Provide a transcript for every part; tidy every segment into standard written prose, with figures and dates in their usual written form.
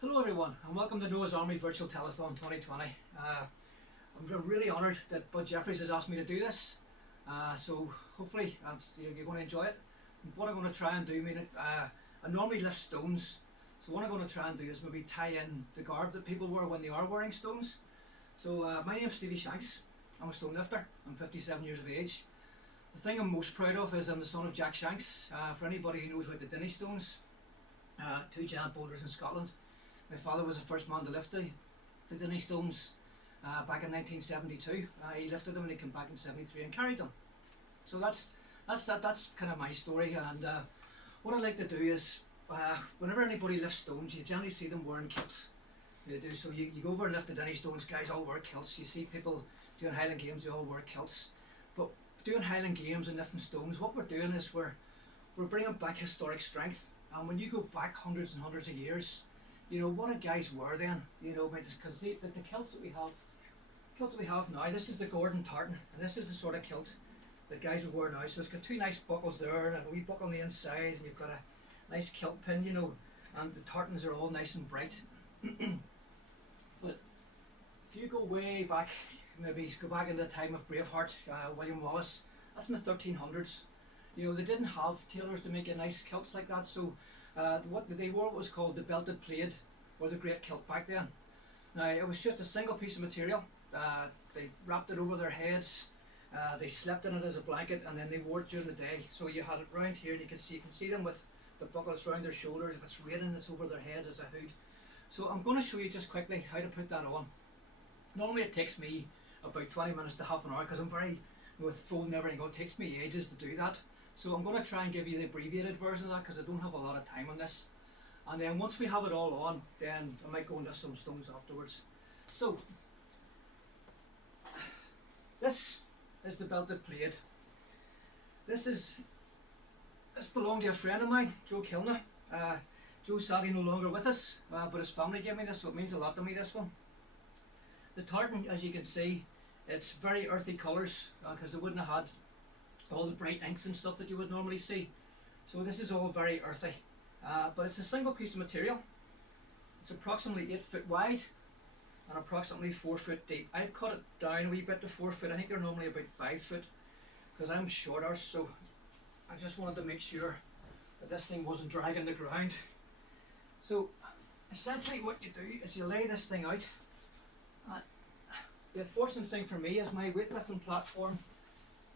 Hello everyone and welcome to Noah's Army Virtual Telethon 2020. I'm really honoured that Bud Jeffries has asked me to do this, so hopefully you're going to enjoy it. What I'm going to try and do, I normally lift stones, so what I'm going to try and do is maybe tie in the garb that people wear when they are wearing stones. So my name's Stevie Shanks, I'm a stone lifter, I'm 57 years of age. The thing I'm most proud of is I'm the son of Jack Shanks. For anybody who knows about the Dinnie stones, two giant boulders in Scotland. My father was the first man to lift the Dinnie stones back in 1972. He lifted them and he came back in 73 and carried them. So that's kind of my story. And what I like to do is, whenever anybody lifts stones, you generally see them wearing kilts. They do. So you go over and lift the Dinnie stones, guys all wear kilts. You see people doing Highland Games, they all wear kilts. But doing Highland Games and lifting stones, what we're doing is we're bringing back historic strength. And when you go back hundreds and hundreds of years, you know what a guys were then. You know, because the kilts that we have now. This is the Gordon tartan, and this is the sort of kilt that guys would wear now. So it's got two nice buckles there, and a wee buckle on the inside, and you've got a nice kilt pin, you know, and the tartans are all nice and bright. But if you go way back, maybe go back into the time of Braveheart, William Wallace, that's in the 1300s. You know, they didn't have tailors to make nice kilts like that, so what they wore was called the belted plaid, or the great kilt back then. Now it was just a single piece of material. They wrapped it over their heads, they slept in it as a blanket, and then they wore it during the day. So you had it round here, and you can see them with the buckles round their shoulders. If it's raining, it's over their head as a hood. So I'm going to show you just quickly how to put that on. Normally it takes me about 20 minutes to half an hour, because I'm very, with phone and everything, it takes me ages to do that. So I'm going to try and give you the abbreviated version of that, because I don't have a lot of time on this. And then once we have it all on, then I might go into some stones afterwards. So this is the belted plaid. This belonged to a friend of mine, Joe Kilner. Joe's sadly no longer with us, but his family gave me this, so it means a lot to me, this one. The tartan, as you can see, it's very earthy colours, because they wouldn't have had all the bright inks and stuff that you would normally see. So this is all very earthy, but it's a single piece of material. It's approximately 8 foot wide and approximately 4 foot deep. I've cut it down a wee bit to 4 foot. I think they're normally about 5 foot, because I'm shorter, so I just wanted to make sure that this thing wasn't dragging the ground. So essentially what you do is you lay this thing out. The unfortunate thing for me is my weightlifting platform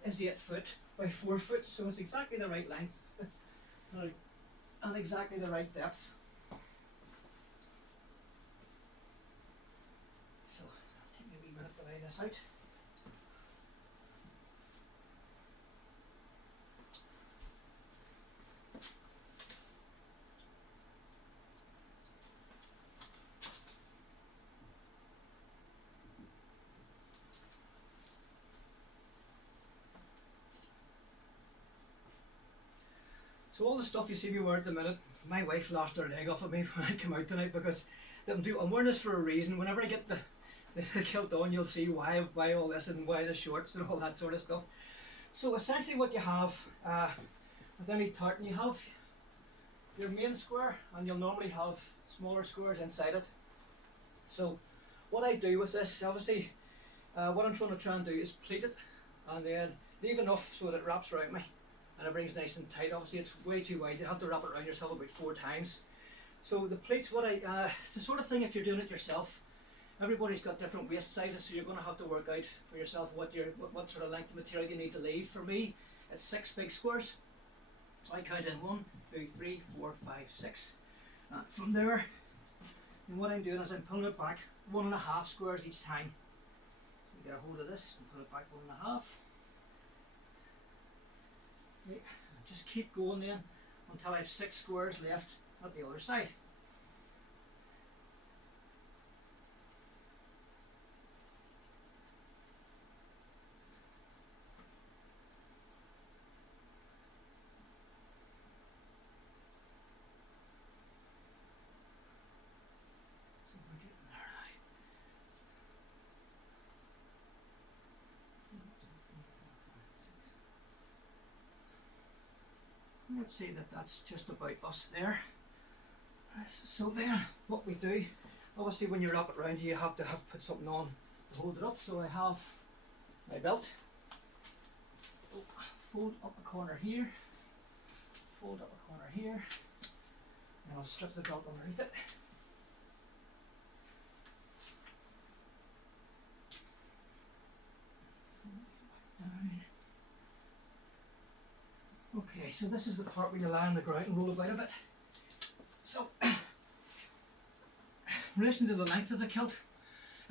is 8 foot by 4 foot, so it's exactly the right length and exactly the right depth. So it'll take me a wee minute to lay this out. So all the stuff you see me wear at the minute, my wife lost her leg off of me when I came out tonight, because I'm wearing this for a reason. Whenever I get the kilt on, you'll see why all this and why the shorts and all that sort of stuff. So essentially what you have with any tartan, you have your main square, and you'll normally have smaller squares inside it. So what I do with this, obviously, what I'm trying to do is pleat it, and then leave enough so that it wraps around me and everything's nice and tight. Obviously it's way too wide, you have to wrap it around yourself about 4 times. So the pleats, it's the sort of thing, if you're doing it yourself, everybody's got different waist sizes, so you're going to have to work out for yourself what sort of length of material you need to leave. For me, it's 6 big squares. So I count in 1, 2, 3, 4, 5, 6. From there, and what I'm doing is I'm pulling it back 1.5 squares each time. So you get a hold of this and pull it back 1.5. Okay. Just keep going then until I have 6 squares left at the other side. So we're getting there now. Let's say that that's just about us there. So then what we do, obviously when you wrap it around you have to put something on to hold it up. So I have my belt. Fold up a corner here, fold up a corner here, and I'll slip the belt underneath it. Down. Okay, so this is the part where you lie on the ground and roll about a bit. So, in relation to the length of the kilt,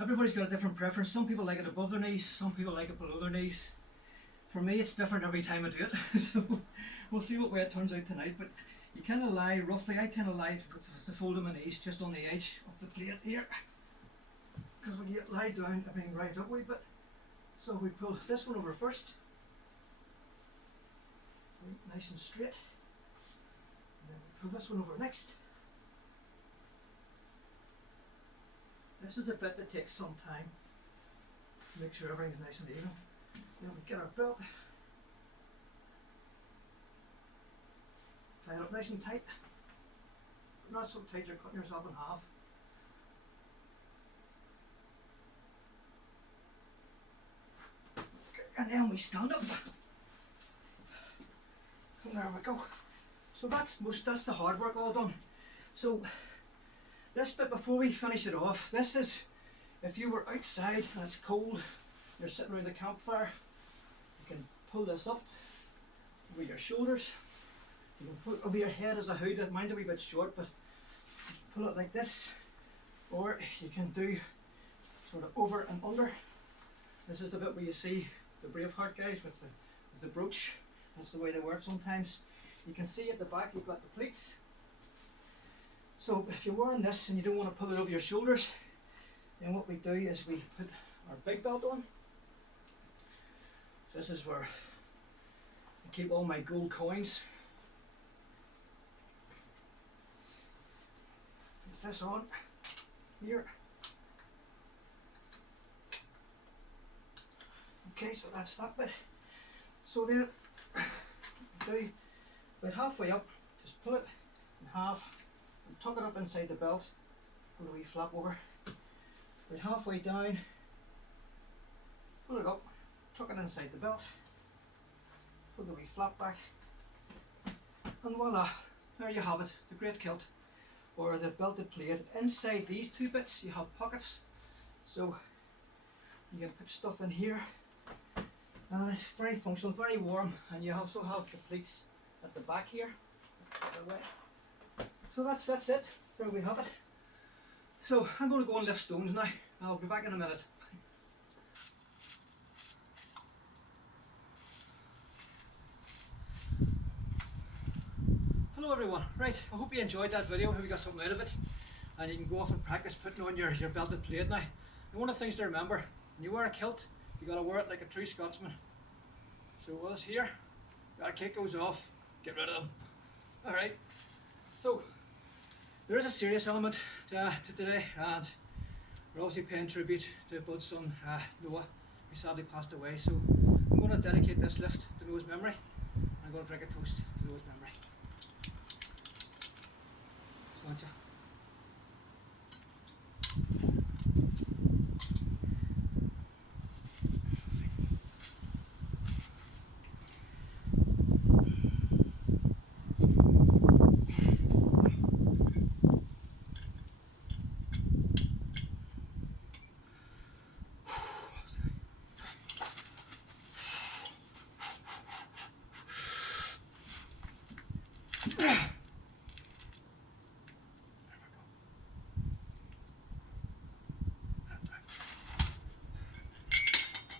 everybody's got a different preference. Some people like it above their knees, some people like it below their knees. For me, it's different every time I do it, so we'll see what way it turns out tonight. But you kind of lie roughly. I kind of lie with the fold of my knees just on the edge of the plate here, because when you lie down, everything rides up a wee bit. So we pull this one over first, nice and straight, and then we pull this one over next. This is the bit that takes some time to make sure everything's nice and even. Then we get our belt, tie it up nice and tight, but not so tight you're cutting yourself in half. Okay, and then we stand up, and there we go. So that's the hard work all done. So this bit before we finish it off, this is if you were outside and it's cold, you're sitting around the campfire. You can pull this up over your shoulders. You can put it over your head as a hood. Mine's a wee bit short, but pull it like this. Or you can do sort of over and under. This is the bit where you see the Braveheart guys with the brooch. That's the way they wear it sometimes. You can see at the back you've got the pleats. So if you're wearing this and you don't want to pull it over your shoulders, then what we do is we put our big belt on. This is where I keep all my gold coins. Put this on here. Okay, so that's that bit. So then, do about halfway up, just pull it in half and tuck it up inside the belt. Pull the wee flap over. About halfway down, pull it up. Tuck it inside the belt, pull the wee flap back, and voila, there you have it, the great kilt, or the belted plate. Inside these two bits you have pockets, so you can put stuff in here, and it's very functional, very warm, and you also have the pleats at the back here. So that's it, there we have it. So I'm going to go and lift stones now. I'll be back in a minute. Hello everyone, right, I hope you enjoyed that video, I hope you got something out of it, and you can go off and practice putting on your belted plate now. And one of the things to remember, when you wear a kilt, you got to wear it like a true Scotsman. So us here, our kick goes off, get rid of them. Alright, so there is a serious element to today, and we're obviously paying tribute to Bud's son Noah, who sadly passed away. So I'm going to dedicate this lift to Noah's memory. I'm going to drink a toast to Noah's memory. Sláinte.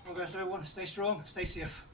Well, guys, everyone, stay strong, stay safe.